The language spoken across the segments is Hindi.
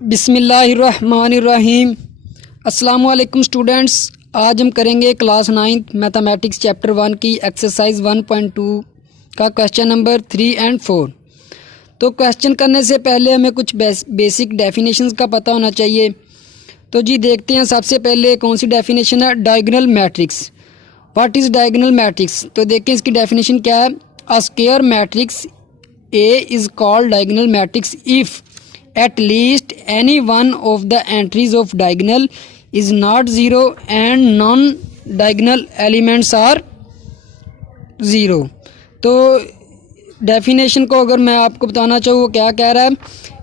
बिस्मिल्लाहिर्रहमानिर्रहीम। अस्सलामुअलैकुम स्टूडेंट्स, आज हम करेंगे क्लास 9 मैथमेटिक्स चैप्टर 1 की एक्सरसाइज 1.2 का क्वेश्चन नंबर 3 और 4। तो क्वेश्चन करने से पहले हमें कुछ बेसिक डेफिनेशंस का पता होना चाहिए। तो जी देखते हैं, सबसे पहले कौन सी डेफिनेशन है, diagonal matrix. What is diagonal matrix? तो देखिए इसकी डेफिनेशन क्या है। A square matrix A is called diagonal matrix if at least any one of the entries of diagonal is not zero and non-diagonal elements are zero। तो डेफिनेशन को अगर मैं आपको बताना चाहूँ, वो क्या कह रहा है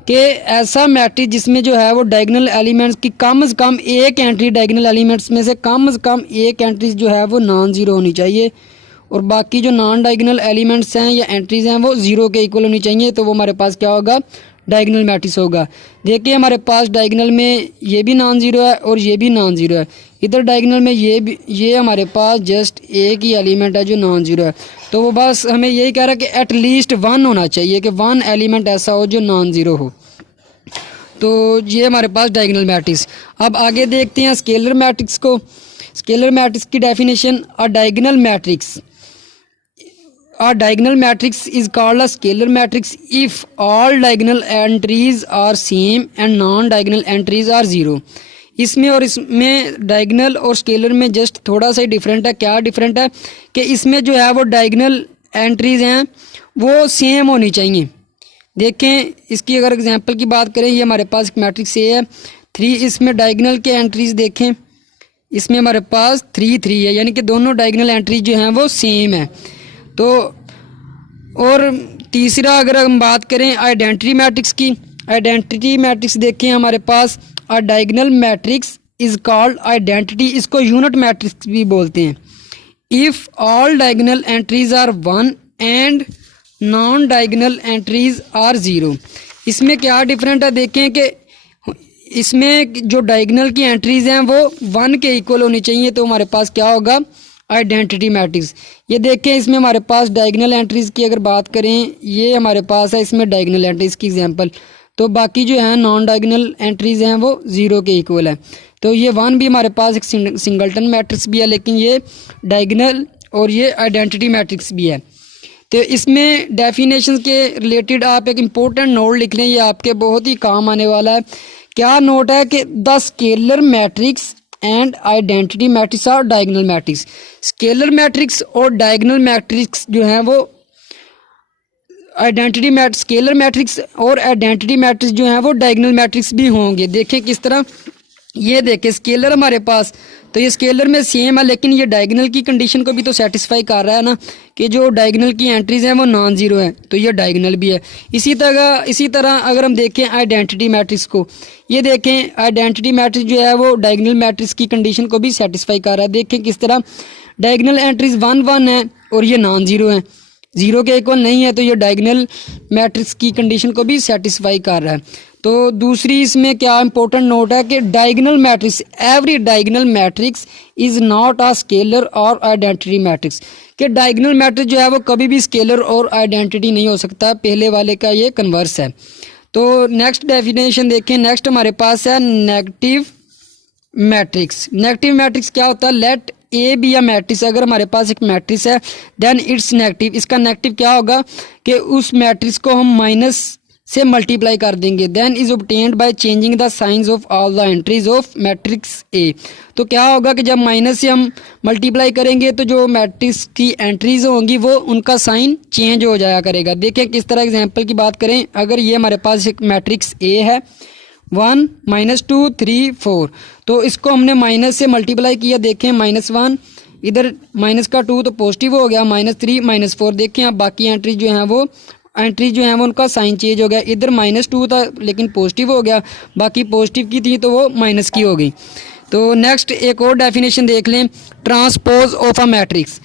कि ऐसा मैट्रिक्स जिसमें जो है वो डायगोनल एलिमेंट्स की कम से कम एक एंट्री, डायगोनल एलिमेंट्स में से कम एक एंट्री जो है वो नॉन ज़ीरो होनी चाहिए और बाकी जो नॉन डायगोनल एलिमेंट्स हैं या एंट्रीज़ हैं वो ज़ीरो के इक्वल होनी चाहिए। तो वो हमारे पास क्या होगा, डायगोनल मैट्रिक्स होगा। देखिए हमारे पास डायगोनल में ये भी नॉन ज़ीरो है और ये भी नॉन ज़ीरो है। इधर डायगोनल में ये हमारे पास जस्ट एक ही एलिमेंट है जो नॉन ज़ीरो है। तो वो बस हमें यही कह रहा है कि एटलीस्ट वन होना चाहिए, कि वन एलिमेंट ऐसा हो जो नॉन ज़ीरो हो। तो ये हमारे पास डायगोनल मैट्रिक्स। अब आगे देखते हैं स्केलर मैट्रिक्स को। स्केलर मैट्रिक्स की definition, a diagonal matrix A diagonal matrix is called a scalar matrix if all diagonal entries are same and non-diagonal entries are zero। इसमें और इसमें डायगोनल और स्केलर में जस्ट थोड़ा सा ही डिफरेंट है। क्या डिफरेंट है कि इसमें जो है वो डायगोनल एंट्रीज हैं वो सेम होनी चाहिए। देखें इसकी अगर एग्जांपल की बात करें, ये हमारे पास एक मैट्रिक्स ए है 3, इसमें डायगोनल के एंट्रीज देखें, इसमें हमारे पास 3 3 है, यानी कि दोनों डायगोनल एंट्रीज जो हैं वो सेम है। तो और तीसरा अगर हम बात करें आइडेंटिटी मैट्रिक्स की, आइडेंटिटी मैट्रिक्स देखें हमारे पास, a diagonal matrix is called identity, इसको यूनिट मैट्रिक्स भी बोलते हैं। If all diagonal entries are 1 and non diagonal entries are 0। इसमें क्या डिफरेंट है, देखें कि इसमें जो डायगोनल की एंट्रीज हैं वो 1 के इक्वल होनी चाहिए। तो हमारे पास क्या होगा, आइडेंटिटी मैट्रिक्स। ये देखें इसमें हमारे पास डायगोनल एंट्रीज़ की अगर बात करें, ये हमारे पास है इसमें डायगोनल एंट्रीज़ की एग्जांपल, तो बाकी जो है नॉन डायगोनल एंट्रीज़ हैं वो 0 के इक्वल है। तो ये 1 भी हमारे पास एक सिंगलटन मैट्रिक्स भी है, लेकिन ये डायगोनल और ये आइडेंटिटी मैट्रिक्स भी है। तो इसमें डेफिनेशन के रिलेटेड आप एक इम्पोर्टेंट नोट लिख लें, ये आपके बहुत ही काम आने वाला है। क्या नोट है कि the scalar matrix and identity matrix और डायगोनल मैट्रिक्स। स्केलर मैट्रिक्स और डायगोनल मैट्रिक्स जो हैं वो आइडेंटिटी मैट्रिक्स, स्केलर मैट्रिक्स और आइडेंटिटी मैट्रिक्स जो हैं वो डायगोनल मैट्रिक्स भी होंगे। देखें किस तरह, ये देखें स्केलर हमारे पास, तो ये स्केलर में सेम है लेकिन ये डायगोनल की कंडीशन को भी तो सेटिस्फाई कर रहा है ना, कि जो डायगोनल की एंट्रीज हैं वो नॉन ज़ीरो है, तो ये डायगोनल भी है। इसी तरह अगर हम देखें आइडेंटिटी मैट्रिक्स को, ये देखें आइडेंटिटी मैट्रिक्स जो है वो डायगोनल मैट्रिक्स की कंडीशन को भी सेटिस्फाई कर रहा है। देखें किस तरह, डायगोनल एंट्रीज 1 1 है और ये नॉन ज़ीरो है, 0 के इक्वल नहीं है, तो ये डायगोनल मैट्रिक्स की कंडीशन को भी सेटिस्फाई कर रहा है। तो दूसरी इसमें क्या इंपॉर्टेंट नोट है कि diagonal matrix, every diagonal matrix is not a scalar और आइडेंटिटी मैट्रिक्स, कि डायगोनल मैट्रिक्स जो है वो कभी भी स्केलर और आइडेंटिटी नहीं हो सकता, पहले वाले का ये कन्वर्स है। तो नेक्स्ट डेफिनेशन देखें, नेक्स्ट हमारे पास है नेगेटिव मैट्रिक्स। नेगेटिव मैट्रिक्स क्या होता है, लेट ए बी या मैट्रिक्स, अगर हमारे पास एक मैट्रिक्स है देन इट्स नेगेटिव, इसका नेगेटिव क्या होगा कि उस मैट्रिक्स को हम माइनस से मल्टीप्लाई कर देंगे। Then is obtained by changing the signs of all the entries of matrix A. तो क्या होगा कि जब माइनस से हम मल्टीप्लाई करेंगे तो जो मैट्रिक्स की एंट्रीज होंगी वो उनका साइन चेंज हो जाया करेगा। देखें किस तरह, एग्जांपल की बात करें, अगर ये हमारे पास एक मैट्रिक्स ए है 1 -2 3 4, तो इसको हमने माइनस से मल्टीप्लाई किया, देखें -1, इधर माइनस का 2 तो पॉजिटिव हो गया, -3 -4। देखें अब बाकी एंट्री जो हैं वो उनका साइन चेंज हो गया, इधर -2 था लेकिन पॉजिटिव हो गया, बाकी पॉजिटिव की थी तो वो माइनस की हो गई। तो नेक्स्ट एक और डेफिनेशन देख लें, transpose of a matrix,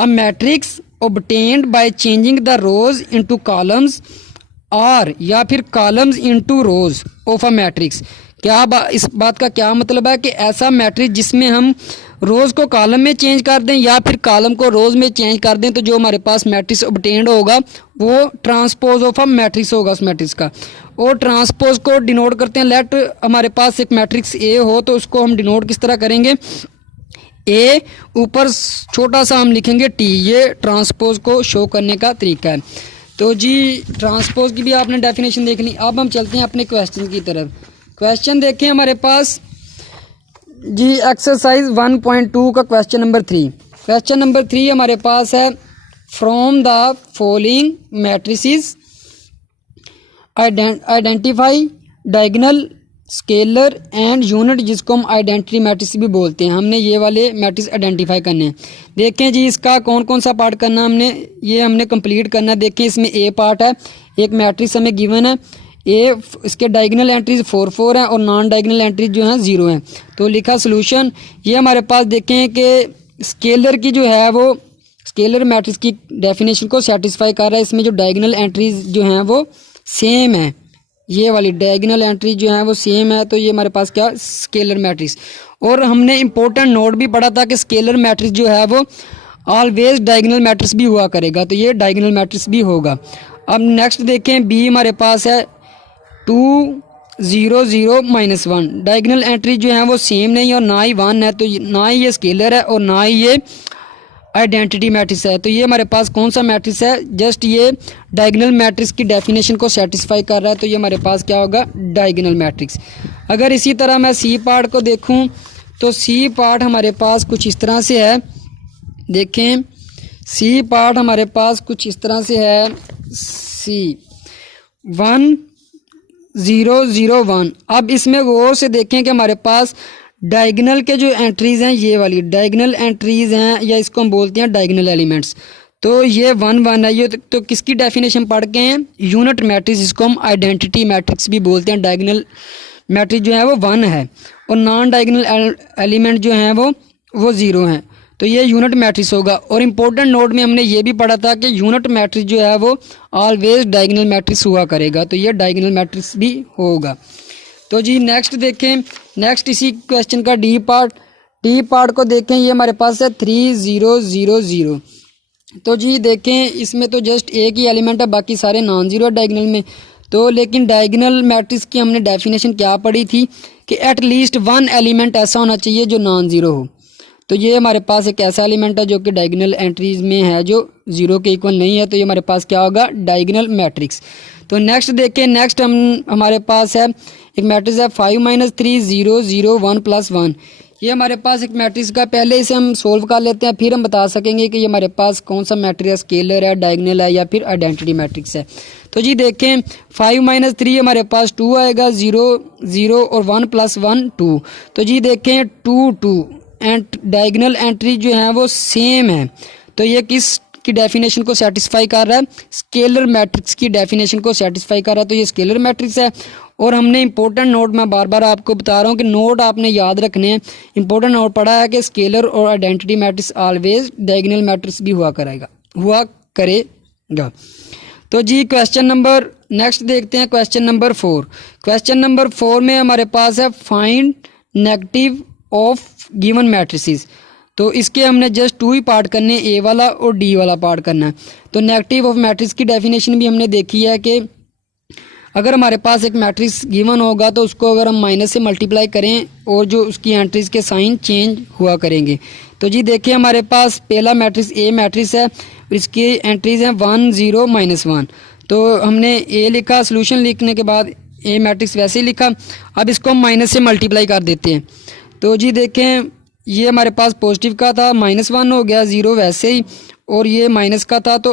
a matrix obtained by changing the rose into columns और या फिर columns into rose of a matrix, इस बात का क्या मतलब है कि ऐसा मैट्रिक्स जिसमें हम रोज़ को कॉलम में चेंज कर दें या फिर कॉलम को रोज़ में चेंज कर दें, तो जो हमारे पास मैट्रिक्स ऑब्टेन्ड होगा वो ट्रांसपोज ऑफ अ मैट्रिक्स होगा उस मैट्रिक्स का। और ट्रांसपोज को डिनोट करते हैं, लेट हमारे पास एक मैट्रिक्स ए हो तो उसको हम डिनोट किस तरह करेंगे, ए ऊपर छोटा सा हम लिखेंगे टी, ये ट्रांसपोज को शो करने का तरीका है। तो जी ट्रांसपोज की भी आपने डेफिनेशन देख ली। अब हम चलते हैं अपने क्वेश्चन की तरफ। क्वेश्चन देखें हमारे पास जी एक्सरसाइज 1.2 का क्वेश्चन नंबर 3। क्वेश्चन नंबर 3 हमारे पास है from the following matrices identify diagonal scalar and unit, जिसको हम आइडेंटिटी मैट्रिक्स भी बोलते हैं। हमने ये वाले मैट्रिक्स आइडेंटिफाई करने हैं। देखें जी इसका कौन कौन सा पार्ट करना है हमने कंप्लीट करना है। देखें इसमें ए पार्ट है, एक मैट्रिक्स हमें गिवन है ए, इसके डायगोनल एंट्रीज 4 4 हैं और नॉन डायगोनल एंट्रीज जो हैं 0 हैं। तो लिखा सोल्यूशन। ये हमारे पास देखें कि स्केलर की जो है वो स्केलर मैट्रिक्स की डेफिनेशन को सेटिस्फाई कर रहा है। इसमें जो डायगोनल एंट्रीज जो हैं वो सेम है, ये वाली डायगोनल एंट्री जो है वो सेम है। तो ये हमारे पास क्या स्केलर मैट्रिक्स। और हमने इंपॉर्टेंट नोट भी पढ़ा था कि स्केलर मैट्रिक्स जो है वो ऑलवेज डायगोनल मैट्रिक्स भी हुआ करेगा, तो ये डायगोनल मैट्रिक्स भी होगा। अब नेक्स्ट देखें बी हमारे पास है 2 0 0 -1। डायगोनल एंट्री जो है वो सेम नहीं और ना ही 1 है, तो ना ही ये स्केलर है और ना ही ये आइडेंटिटी मैट्रिक्स है। तो ये हमारे पास कौन सा मैट्रिक्स है, जस्ट ये डायगोनल मैट्रिक्स की डेफिनेशन को सेटिस्फाई कर रहा है। तो ये हमारे पास क्या होगा, डायगोनल मैट्रिक्स। अगर इसी तरह मैं सी पार्ट को देखूं तो सी पार्ट हमारे पास कुछ इस तरह से है। देखें सी पार्ट हमारे पास कुछ इस तरह से है, सी 1 0 0 1। अब इसमें गौर से देखें कि हमारे पास डायगोनल के जो एंट्रीज़ हैं ये वाली डायगोनल एंट्रीज़ हैं, या इसको हम बोलते हैं डायगोनल एलिमेंट्स। तो ये 1 1 है। ये तो किसकी डेफिनेशन पढ़ के हैं, यूनिट मैट्रिक्स, जिसको हम आइडेंटिटी मैट्रिक्स भी बोलते हैं। डायगोनल मैट्रिक्स जो है वो 1 है और नॉन डायगोनल एलिमेंट जो हैं वो 0 हैं, तो ये यूनिट मैट्रिक्स होगा। और इम्पोर्टेंट नोट में हमने ये भी पढ़ा था कि यूनिट मैट्रिक्स जो है वो ऑलवेज डायगोनल मैट्रिक्स हुआ करेगा, तो ये डायगोनल मैट्रिक्स भी होगा। तो जी नेक्स्ट देखें, नेक्स्ट इसी क्वेश्चन का डी पार्ट को देखें। ये हमारे पास है 3 0 0 0। तो जी देखें इसमें तो जस्ट एक ही एलिमेंट है, बाकी सारे नॉन जीरो है डायगोनल में। तो लेकिन डायगोनल मैट्रिक्स की हमने डेफिनेशन क्या पढ़ी थी कि एट लीस्ट 1 एलिमेंट ऐसा होना चाहिए जो नॉन ज़ीरो हो। तो ये हमारे पास एक ऐसा एलिमेंट है जो कि डायगोनल एंट्रीज में है जो 0 के इक्वल नहीं है, तो ये हमारे पास क्या होगा, डायगोनल मैट्रिक्स। तो नेक्स्ट देखें, नेक्स्ट हमारे पास है एक मैट्रिक्स है 5 3 0 0 1 + 1। ये हमारे पास एक मैट्रिक्स का, पहले इसे हम सोल्व कर लेते हैं, फिर हम बता सकेंगे कि ये हमारे पास कौन सा मैट्रिक्स है, स्केलर है, डायगोनल है या फिर आइडेंटिटी मैट्रिक्स है। तो जी देखें 5 - 3 हमारे पास 2 आएगा, 0 0 और 1 + 1 2। तो जी देखें 2 2 एंड डायगोनल एंट्री जो है वो सेम है, तो ये किस की डेफिनेशन को सेटिस्फाई कर रहा है, स्केलर मैट्रिक्स की डेफिनेशन को सेटिस्फाई कर रहा है। तो ये स्केलर मैट्रिक्स है। और हमने इंपॉर्टेंट नोट, मैं बार बार आपको बता रहा हूँ कि नोट आपने याद रखने हैं। इंपॉर्टेंट नोट पढ़ा है कि स्केलर और identity matrix always diagonal matrix भी हुआ करेगा। तो जी क्वेश्चन नंबर नेक्स्ट देखते हैं, क्वेश्चन नंबर 4। क्वेश्चन नंबर 4 में हमारे पास है find negative of given matrices. तो इसके हमने जस्ट 2 ही पार्ट करने, ए वाला और डी वाला पार्ट करना है। तो नेगेटिव ऑफ मैट्रिक्स की डेफिनेशन भी हमने देखी है कि अगर हमारे पास एक मैट्रिक्स गिवन होगा तो उसको अगर हम माइनस से मल्टीप्लाई करें और जो उसकी एंट्रीज के साइन चेंज हुआ करेंगे। तो जी देखिए हमारे पास पहला मैट्रिक्स ए मैट्रिक्स है, इसकी एंट्रीज हैं 1 0 -1। तो हमने ए लिखा, सोल्यूशन लिखने के बाद ए मैट्रिक्स वैसे ही लिखा। अब इसको हम माइनस से मल्टीप्लाई कर देते हैं। तो जी देखें ये हमारे पास पॉजिटिव का था, -1 हो गया, 0 वैसे ही, और ये माइनस का था तो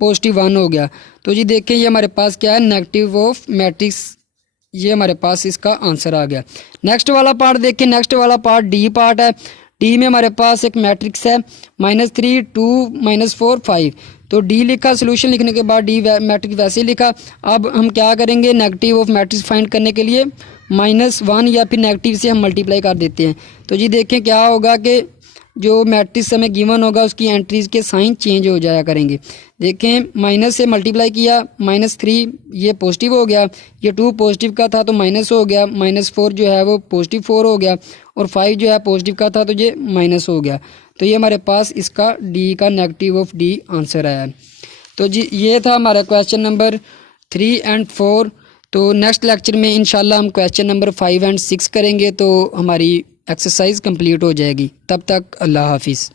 +1 हो गया। तो जी देखें ये हमारे पास क्या है, नेगेटिव ऑफ मैट्रिक्स, ये हमारे पास इसका आंसर आ गया। नेक्स्ट वाला पार्ट देखें, नेक्स्ट वाला पार्ट डी पार्ट है। डी में हमारे पास एक मैट्रिक्स है -3 2 -4 5। तो डी लिखा, सोल्यूशन लिखने के बाद डी मैट्रिक्स वैसे ही लिखा। अब हम क्या करेंगे, नेगेटिव ऑफ मैट्रिक्स फाइंड करने के लिए -1 या फिर नेगेटिव से हम मल्टीप्लाई कर देते हैं। तो जी देखें क्या होगा कि जो मैट्रिक्स हमें गिवन होगा उसकी एंट्रीज के साइन चेंज हो जाया करेंगे। देखें माइनस से मल्टीप्लाई किया, -3 ये पॉजिटिव हो गया, ये 2 पॉजिटिव का था तो माइनस हो गया, -4 जो है वो पॉजिटिव 4 हो गया, और 5 जो है पॉजिटिव का था तो ये माइनस हो गया। तो ये हमारे पास इसका डी का नेगेटिव ऑफ डी आंसर आया। तो जी ये था हमारा क्वेश्चन नंबर 3 एंड 4। तो नेक्स्ट लेक्चर में इंशाल्लाह हम क्वेश्चन नंबर 5 एंड 6 करेंगे, तो हमारी एक्सरसाइज कंप्लीट हो जाएगी। तब तक अल्लाह हाफिज़।